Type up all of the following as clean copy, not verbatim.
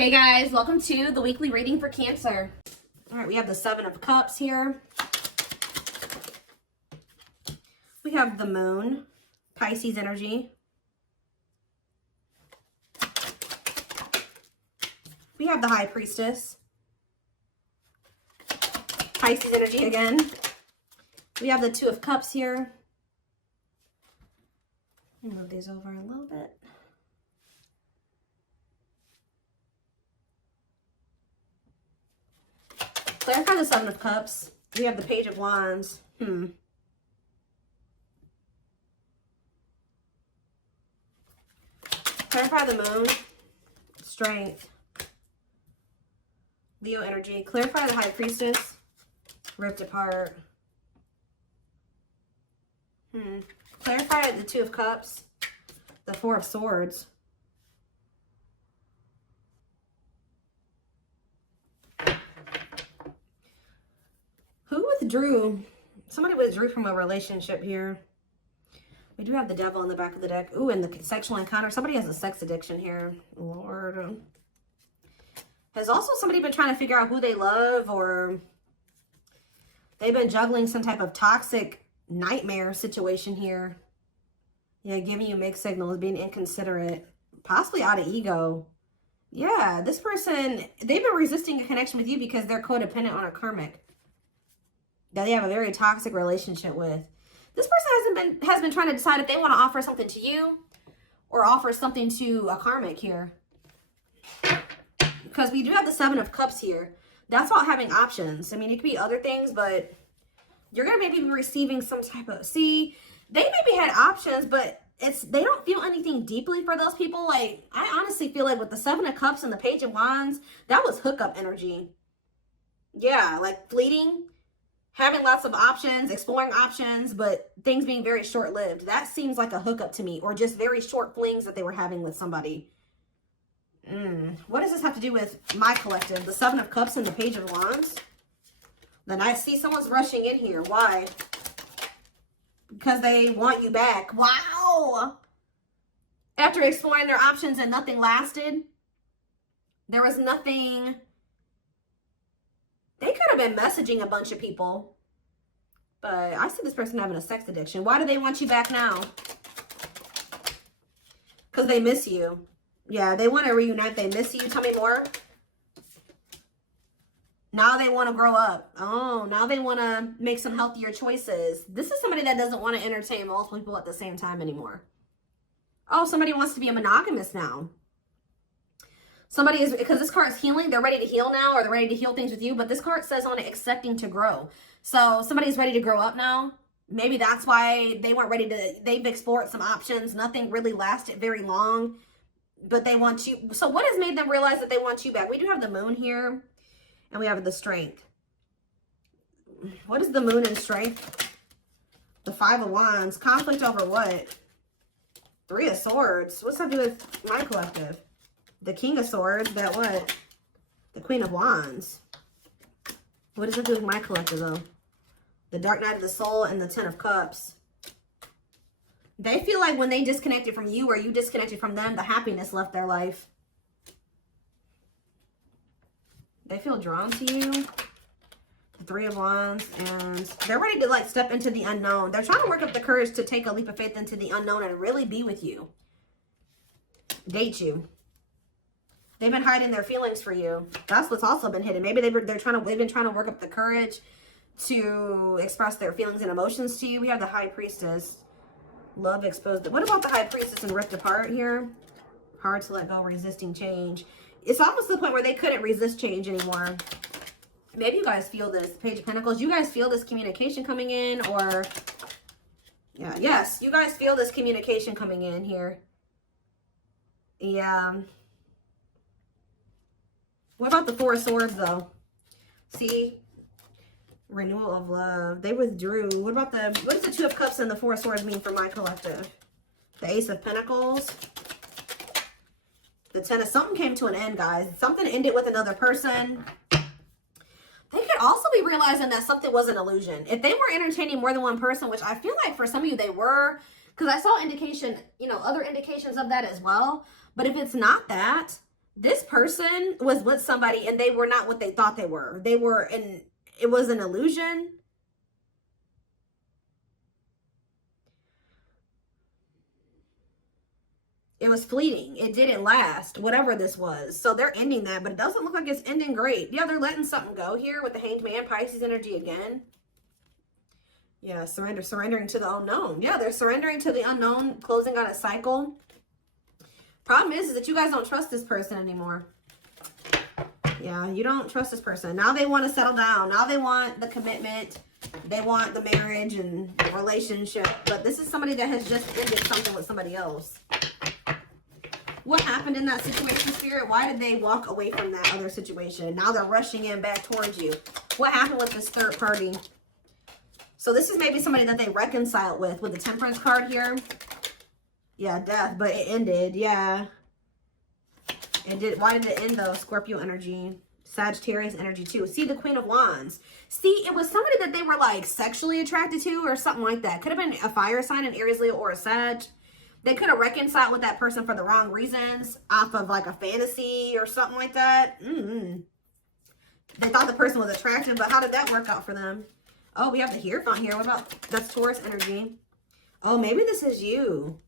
Hey guys, welcome to the weekly reading for Cancer. All right, we have the Seven of Cups here. We have the Moon, Pisces energy. We have the High Priestess, Pisces energy again. We have the Two of Cups here. Let me move these over a little bit. Clarify the Seven of Cups. We have the Page of Wands. Clarify the Moon. Strength. Leo energy. Clarify the High Priestess. Ripped apart. Clarify the Two of Cups. The Four of Swords. Who withdrew? Somebody withdrew from a relationship here. We do have the Devil in the back of the deck. Ooh, and the sexual encounter. Somebody has a sex addiction here. Lord. Has also somebody been trying to figure out who they love, or they've been juggling some type of toxic nightmare situation here. Yeah, giving you mixed signals, being inconsiderate, possibly out of ego. Yeah, this person, they've been resisting a connection with you because they're codependent on a karmic that they have a very toxic relationship with. This person has been trying to decide if they want to offer something to you or offer something to a karmic here. Because we do have the Seven of Cups here. That's about having options. I mean, it could be other things, but you're going to maybe be receiving some type of... See, they maybe had options, but they don't feel anything deeply for those people. Like, I honestly feel like with the Seven of Cups and the Page of Wands, that was hookup energy. Yeah, like fleeting. Having lots of options, exploring options, but things being very short-lived. That seems like a hookup to me, or just very short flings that they were having with somebody. What does this have to do with my collective? The Seven of Cups and the Page of Wands? Then I see someone's rushing in here. Why? Because they want you back. Wow! After exploring their options and nothing lasted, there was nothing... They could have been messaging a bunch of people. But I see this person having a sex addiction. Why do they want you back now? Because they miss you. Yeah, they want to reunite. They miss you. Tell me more. Now they want to grow up. Oh, now they want to make some healthier choices. This is somebody that doesn't want to entertain multiple people at the same time anymore. Oh, somebody wants to be a monogamous now. Somebody is, because this card is healing, they're ready to heal now, or they're ready to heal things with you, but this card says on it, accepting to grow. So somebody's ready to grow up now. Maybe that's why they weren't ready to, they've explored some options. Nothing really lasted very long, but they want you. So what has made them realize that they want you back? We do have the Moon here, and we have the Strength. What is the Moon and Strength? The Five of Wands. Conflict over what? Three of Swords. What's that do with my collective? The King of Swords, that what? The Queen of Wands. What does it do with my collective, though? The Dark Night of the Soul and the Ten of Cups. They feel like when they disconnected from you or you disconnected from them, the happiness left their life. They feel drawn to you. The Three of Wands. And they're ready to, like, step into the unknown. They're trying to work up the courage to take a leap of faith into the unknown and really be with you. Date you. They've been hiding their feelings for you. That's what's also been hidden. Maybe they've been trying to work up the courage to express their feelings and emotions to you. We have the High Priestess. Love exposed. What about the High Priestess and ripped apart here? Hard to let go, resisting change. It's almost to the point where they couldn't resist change anymore. Maybe you guys feel this. Page of Pentacles. You guys feel this communication coming in, or... Yeah, yes. You guys feel this communication coming in here. Yeah. What about the Four of Swords, though? See? Renewal of love. They withdrew. What about what does the Two of Cups and the Four of Swords mean for my collective? The Ace of Pentacles. The Ten of... Something came to an end, guys. Something ended with another person. They could also be realizing that something was an illusion. If they were entertaining more than one person, which I feel like for some of you they were, because I saw indication, other indications of that as well. But if it's not that, This person was with somebody and they were not what they thought they were. They were in, it was an illusion. It was fleeting. It didn't last, whatever this was. So they're ending that, but it doesn't look like it's ending great. Yeah, they're letting something go here with the Hanged Man, Pisces energy again. Yeah, surrendering to the unknown. Yeah, they're surrendering to the unknown, closing out a cycle. Problem is that you guys don't trust this person anymore. Yeah, you don't trust this person. Now they want to settle down. Now they want the commitment. They want the marriage and the relationship. But this is somebody that has just ended something with somebody else. What happened in that situation, Spirit? Why did they walk away from that other situation? Now they're rushing in back towards you. What happened with this third party? So this is maybe somebody that they reconciled with the Temperance card here. Yeah, death, but it ended. Yeah. It did. Why did it end though? Scorpio energy. Sagittarius energy too. See, the Queen of Wands. See, it was somebody that they were like sexually attracted to or something like that. Could have been a fire sign, an Aries, Leo, or a Sag. They could have reconciled with that person for the wrong reasons off of like a fantasy or something like that. They thought the person was attractive, but how did that work out for them? Oh, we have the Hierophant here. What about, that's Taurus energy. Oh, maybe this is you.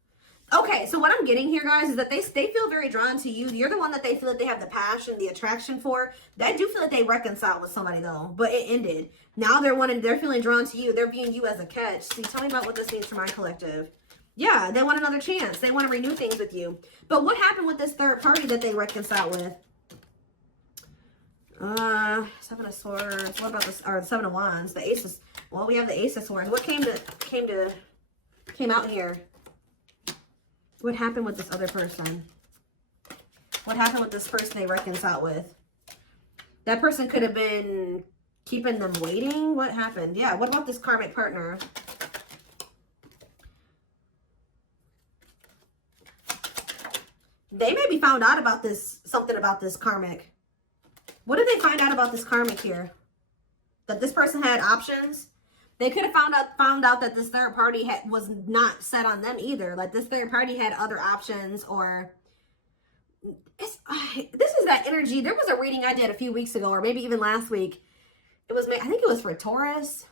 Okay, so what I'm getting here, guys, is that they feel very drawn to you. You're the one that they feel that they have the passion, the attraction for. They do feel that they reconciled with somebody, though, but it ended. Now they're feeling drawn to you. They're viewing you as a catch. See, tell me about what this means for my collective. Yeah, they want another chance. They want to renew things with you. But what happened with this third party that they reconciled with? Seven of Swords. What about this? Or Seven of Wands. The Aces. Well, we have the Ace of Swords. What came out here? What happened with this other person? What happened with this person they reconciled with? That person could have been keeping them waiting. What happened? Yeah, what about this karmic partner? They maybe found out about this, something about this karmic. What did they find out about this karmic here? That this person had options? They could have found out that this third party was not set on them either. Like this third party had other options, or this is that energy. There was a reading I did a few weeks ago, or maybe even last week. It was, I think it was for Taurus,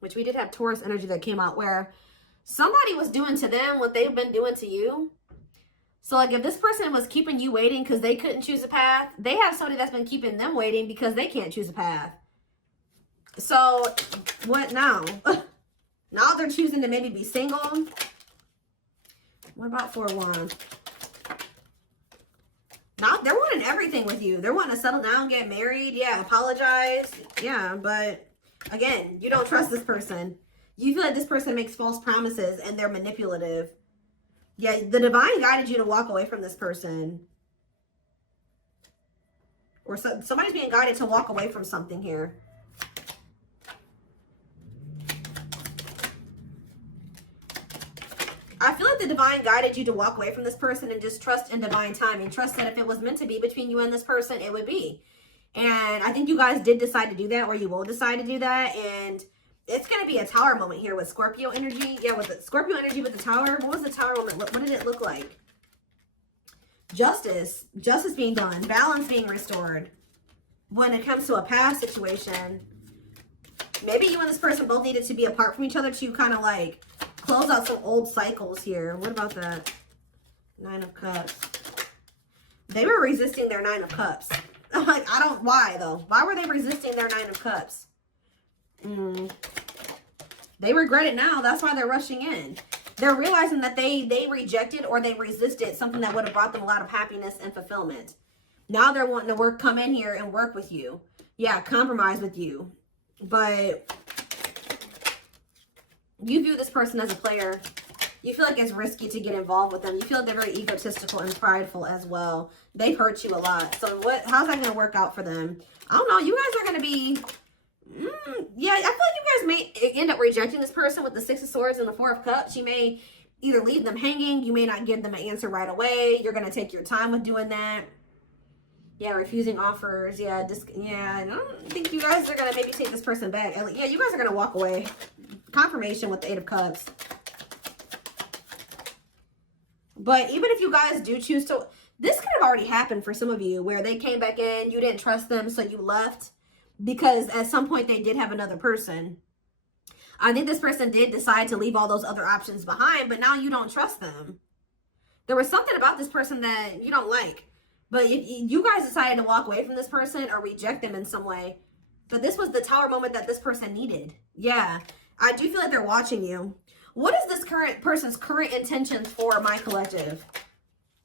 which we did have Taurus energy that came out, where somebody was doing to them what they've been doing to you. So like if this person was keeping you waiting because they couldn't choose a path, they have somebody that's been keeping them waiting because they can't choose a path. So what now? Now they're choosing to maybe be single. What about Four of Wands? Now they're wanting everything with you. They're wanting to settle down, get married. Yeah, apologize. Yeah, but again, you don't trust this person. You feel like this person makes false promises and they're manipulative. Yeah, the divine guided you to walk away from this person. Or somebody's being guided to walk away from something here. I feel like the divine guided you to walk away from this person and just trust in divine timing. Trust that if it was meant to be between you and this person, it would be. And I think you guys did decide to do that, or you will decide to do that. And it's going to be a tower moment here with Scorpio energy. Yeah, with the Scorpio energy with the tower. What was the tower moment? What did it look like? Justice. Justice being done. Balance being restored. When it comes to a past situation, maybe you and this person both needed to be apart from each other to kind of like close out some old cycles here. What about that? Nine of Cups. They were resisting their Nine of Cups. Like, why though? Why were they resisting their Nine of Cups? They regret it now. That's why they're rushing in. They're realizing that they rejected or they resisted something that would have brought them a lot of happiness and fulfillment. Now they're wanting to come in here and work with you. Yeah, compromise with you. But you view this person as a player. You feel like it's risky to get involved with them. You feel like they're very egotistical and prideful as well. They've hurt you a lot. So how's that going to work out for them? I don't know. You guys are going to be... yeah, I feel like you guys may end up rejecting this person with the Six of Swords and the Four of Cups. You may either leave them hanging. You may not give them an answer right away. You're going to take your time with doing that. Yeah, refusing offers. Yeah, I don't think you guys are going to maybe take this person back. Yeah, you guys are going to walk away. Confirmation with the Eight of Cups. But even if you guys do choose to... This could have already happened for some of you where they came back in, you didn't trust them, so you left because at some point they did have another person. I think this person did decide to leave all those other options behind, but now you don't trust them. There was something about this person that you don't like. But if you guys decided to walk away from this person or reject them in some way, but this was the Tower moment that this person needed. Yeah, I do feel like they're watching you. What is this current person's current intentions for my collective?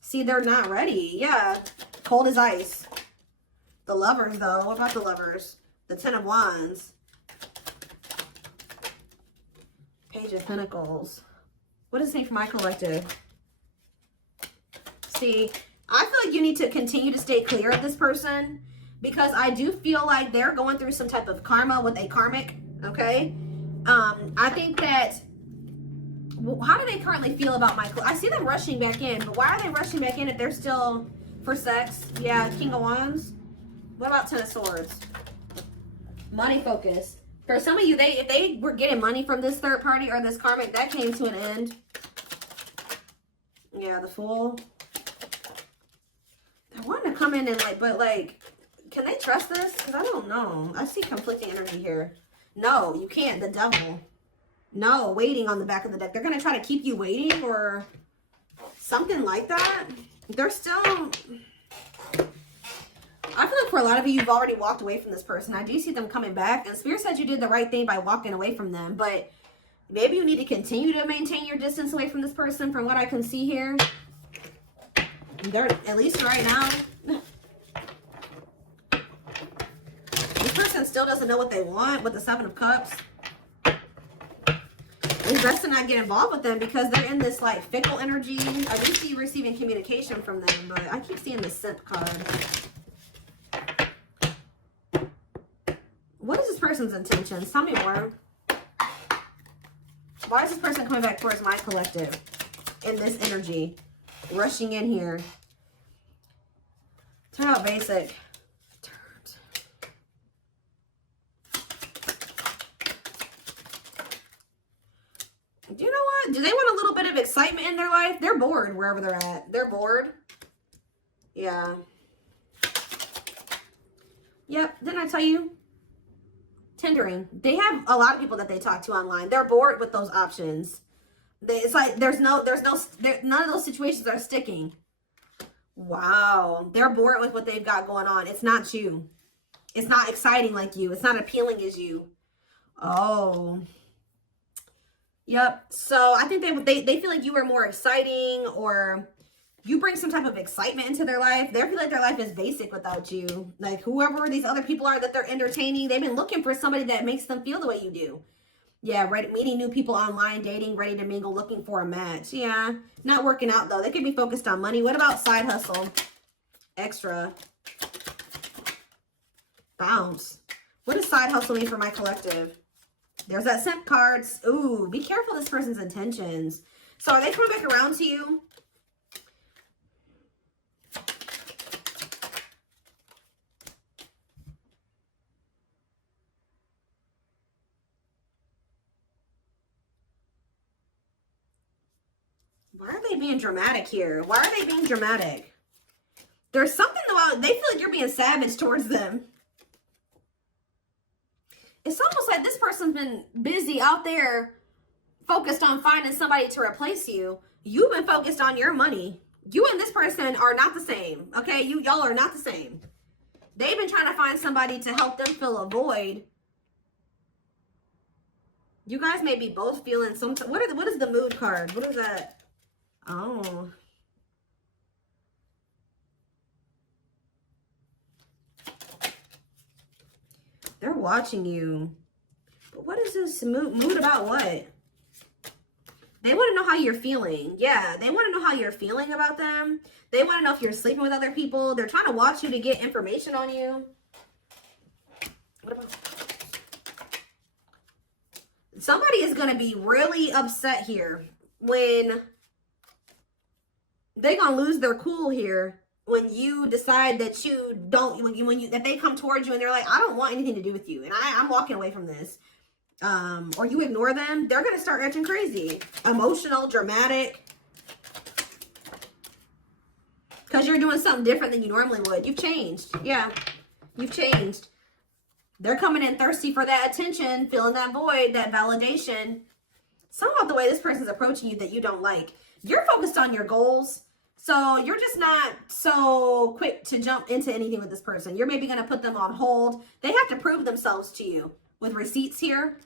See, they're not ready. Yeah, cold as ice. The Lovers, though. What about the Lovers? The Ten of Wands. Page of Pentacles. What does it say for my collective? See, I feel like you need to continue to stay clear of this person because I do feel like they're going through some type of karma with a karmic, okay? I think that, how do they currently feel about my, I see them rushing back in, but why are they rushing back in if they're still for sex? Yeah, King of Wands. What about Ten of Swords? Money focused. For some of you, if they were getting money from this third party or this karmic, that came to an end. Yeah, the Fool. I want to come in and but can they trust this? Because I don't know. I see conflicting energy here. No, you can't. The Devil. No, waiting on the back of the deck. They're going to try to keep you waiting or something like that. They're still... I feel like for a lot of you, you've already walked away from this person. I do see them coming back. And Spirit said you did the right thing by walking away from them. But maybe you need to continue to maintain your distance away from this person from what I can see here. They're, at least right now, this person still doesn't know what they want with the Seven of Cups. It's best to not get involved with them because they're in this like fickle energy. I do see you receiving communication from them, but I keep seeing the Simp card. What is this person's intentions? Tell me more. Why is this person coming back towards my collective in this energy? Rushing in here. Turn out basic. Do you know what? Do they want a little bit of excitement in their life? They're bored wherever they're at. They're bored. Yeah. Yep. Didn't I tell you? Tendering. They have a lot of people that they talk to online. They're bored with those options. It's like none of those situations are sticking. Wow. They're bored with what they've got going on. It's not you. It's not exciting like you. It's not appealing as you. Oh. Yep. So I think they feel like you are more exciting or you bring some type of excitement into their life. They feel like their life is basic without you. Like whoever these other people are that they're entertaining, they've been looking for somebody that makes them feel the way you do. Yeah, right. Meeting new people online, dating, ready to mingle, looking for a match. Yeah, not working out though. They could be focused on money. What about side hustle? Extra. Bounce. What does side hustle mean for my collective? There's that Simp cards. Ooh, be careful this person's intentions. So are they coming back around to you? Why are they being dramatic here? Why are they being dramatic? There's something about, they feel like you're being savage towards them. It's almost like this person's been busy out there focused on finding somebody to replace you. You've been focused on your money. You and this person are not the same. Okay, y'all are not the same. They've been trying to find somebody to help them fill a void. You guys may be both feeling some, what is the mood card? What is that? Oh. They're watching you. But what is this mood about what? They want to know how you're feeling. Yeah, they want to know how you're feeling about them. They want to know if you're sleeping with other people. They're trying to watch you to get information on you. What about... Somebody is going to be really upset here when they're going to lose their cool here when you decide that you don't, that they come towards you and they're like, I don't want anything to do with you. And I'm walking away from this. Or you ignore them. They're going to start acting crazy. Emotional, dramatic. Because you're doing something different than you normally would. You've changed. Yeah, you've changed. They're coming in thirsty for that attention, filling that void, that validation. Something about the way this person's approaching you that you don't like. You're focused on your goals. So you're just not so quick to jump into anything with this person. You're maybe going to put them on hold. They have to prove themselves to you with receipts here.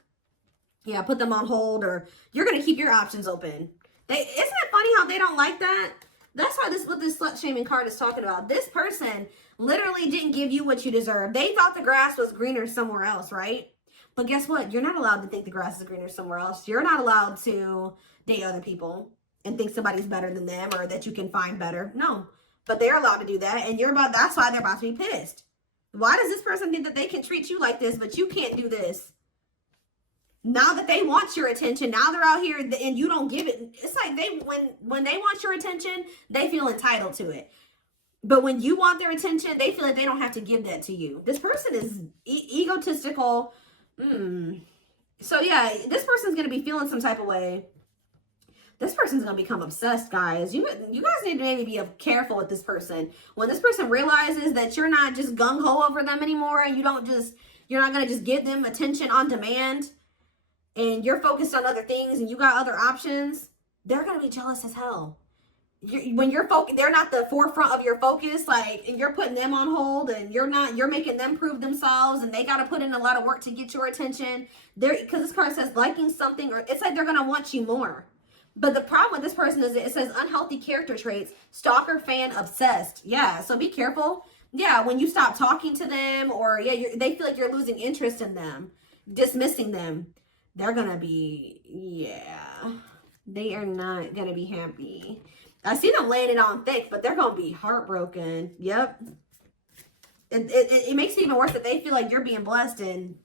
Yeah, put them on hold, or you're going to keep your options open. Isn't it funny how they don't like that? That's why what this slut shaming card is talking about. This person literally didn't give you what you deserve. They thought the grass was greener somewhere else, right? But guess what? You're not allowed to think the grass is greener somewhere else. You're not allowed to date other people and think somebody's better than them or that you can find better. No, but they're allowed to do that. And that's why they're about to be pissed. Why does this person think that they can treat you like this, but you can't do this? Now that they want your attention, now they're out here and you don't give it. It's like when they want your attention, they feel entitled to it. But when you want their attention, they feel like they don't have to give that to you. This person is egotistical. So yeah, this person's going to be feeling some type of way. This person's going to become obsessed, guys. You guys need to maybe be careful with this person. When this person realizes that you're not just gung-ho over them anymore, and you're not going to just give them attention on demand, and you're focused on other things and you got other options, they're going to be jealous as hell. When you're focused, they're not the forefront of your focus, like, and you're putting them on hold, and you're making them prove themselves, and they got to put in a lot of work to get your attention. Because this card says liking something, or it's like they're going to want you more. But the problem with this person is it says unhealthy character traits, stalker, fan, obsessed. Yeah, so be careful. Yeah, when you stop talking to them, or they feel like you're losing interest in them, dismissing them, they're going to be, they are not going to be happy. I see them laying it on thick, but they're going to be heartbroken. Yep. It makes it even worse that they feel like you're being blessed. And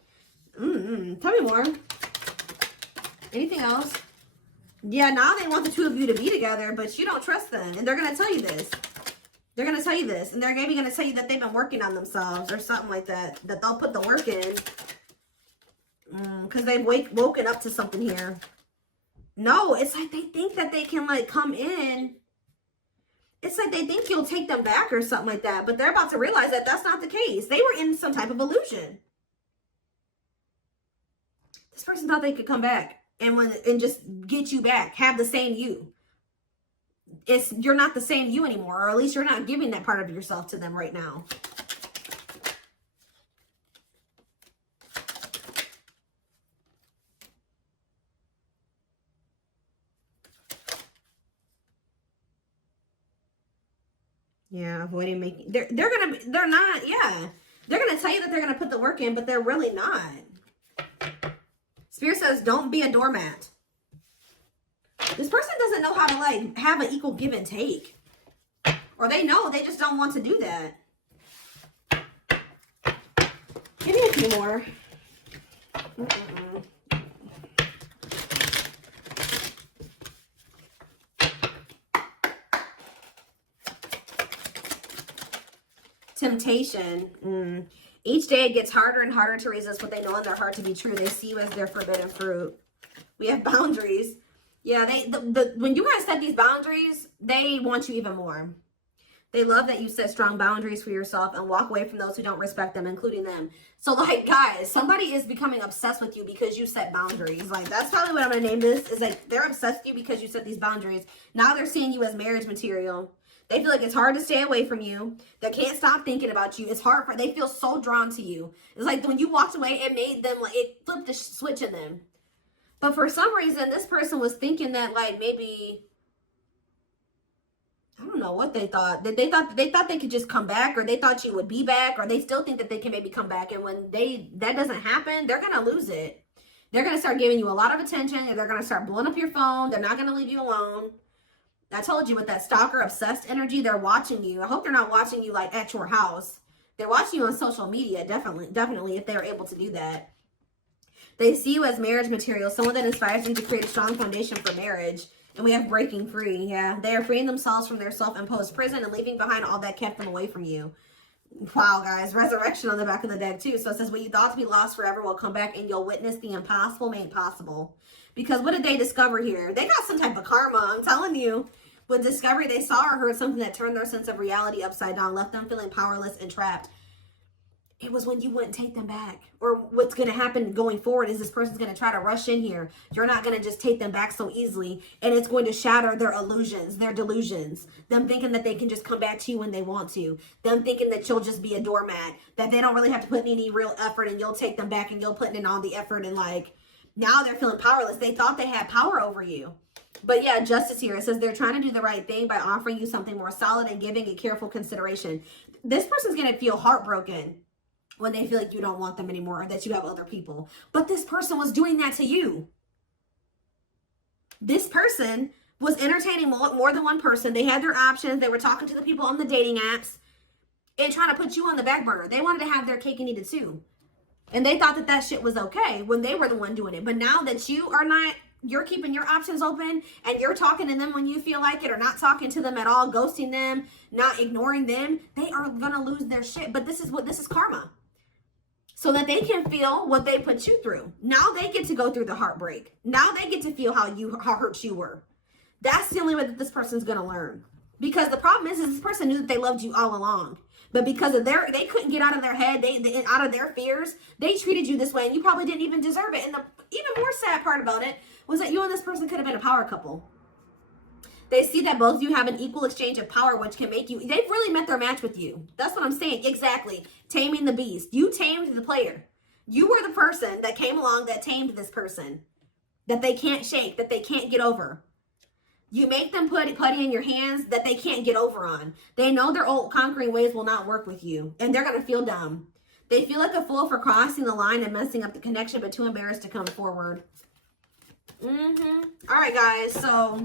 tell me more. Anything else? Yeah, now they want the two of you to be together, but you don't trust them. And they're going to tell you this. They're going to tell you this. And they're maybe going to tell you that they've been working on themselves or something like that. That they'll put the work in. Because they've woken up to something here. No, it's like they think that they can, like, come in. It's like they think you'll take them back or something like that. But they're about to realize that that's not the case. They were in some type of illusion. This person thought they could come back and just get you back. Have the same you. You're not the same you anymore. Or at least you're not giving that part of yourself to them right now. Yeah, avoiding making, they're gonna tell you that they're gonna put the work in, but they're really not. Spirit says, don't be a doormat. This person doesn't know how to, like, have an equal give and take. Or they know, they just don't want to do that. Give me a few more. Temptation. Each day it gets harder and harder to resist what they know in their heart to be true. They see you as their forbidden fruit. We have boundaries. Yeah, when you guys set these boundaries, they want you even more. They love that you set strong boundaries for yourself and walk away from those who don't respect them, including them. So, like, guys, somebody is becoming obsessed with you because you set boundaries. Like, that's probably what I'm going to name this. Is like, they're obsessed with you because you set these boundaries. Now they're seeing you as marriage material. They feel like it's hard to stay away from you. They can't stop thinking about you. It's hard they feel so drawn to you. It's like when you walked away, it made them, like, it flipped the switch in them. But for some reason, this person was thinking that, like, maybe, I don't know what they thought. They thought they could just come back, or they thought you would be back, or they still think that they can maybe come back. And when that doesn't happen, they're going to lose it. They're going to start giving you a lot of attention, and they're going to start blowing up your phone. They're not going to leave you alone. I told you, with that stalker obsessed energy, they're watching you. I hope they're not watching you, like, at your house. They're watching you on social media, definitely, if they're able to do that. They see you as marriage material, someone that inspires them to create a strong foundation for marriage. And we have breaking free. Yeah, they are freeing themselves from their self-imposed prison and leaving behind all that kept them away from you. Wow, guys. Resurrection on the back of the deck, too. So it says, what you thought to be lost forever will come back, and you'll witness the impossible made possible. Because what did they discover here? They got some type of karma, I'm telling you. With discovery, they saw or heard something that turned their sense of reality upside down, left them feeling powerless and trapped. It was when you wouldn't take them back. Or what's going to happen going forward is this person's going to try to rush in here. You're not going to just take them back so easily. And it's going to shatter their illusions, their delusions. Them thinking that they can just come back to you when they want to. Them thinking that you'll just be a doormat. That they don't really have to put in any real effort and you'll take them back and you'll put in all the effort. And like, now they're feeling powerless. They thought they had power over you. But yeah, justice here. It says they're trying to do the right thing by offering you something more solid and giving it careful consideration. This person's going to feel heartbroken when they feel like you don't want them anymore or that you have other people. But this person was doing that to you. This person was entertaining more than one person. They had their options. They were talking to the people on the dating apps and trying to put you on the back burner. They wanted to have their cake and eat it too. And they thought that that shit was okay when they were the one doing it. But now that you are not, you're keeping your options open and you're talking to them when you feel like it or not talking to them at all, ghosting them, not ignoring them, they are going to lose their shit. But this is karma. So that they can feel what they put you through. Now they get to go through the heartbreak. Now they get to feel how hurt you were. That's the only way that this person's going to learn. Because the problem is this person knew that they loved you all along. But because of they couldn't get out of their head, they out of their fears, they treated you this way and you probably didn't even deserve it. And the even more sad part about it was that you and this person could have been a power couple. They see that both of you have an equal exchange of power, which can make you, they've really met their match with you. That's what I'm saying. Exactly. Taming the beast. You tamed the player. You were the person that came along that tamed this person. That they can't shake, that they can't get over. You make them put putty in your hands that they can't get over on. They know their old conquering ways will not work with you. And they're going to feel dumb. They feel like a fool for crossing the line and messing up the connection, but too embarrassed to come forward. All right, guys. So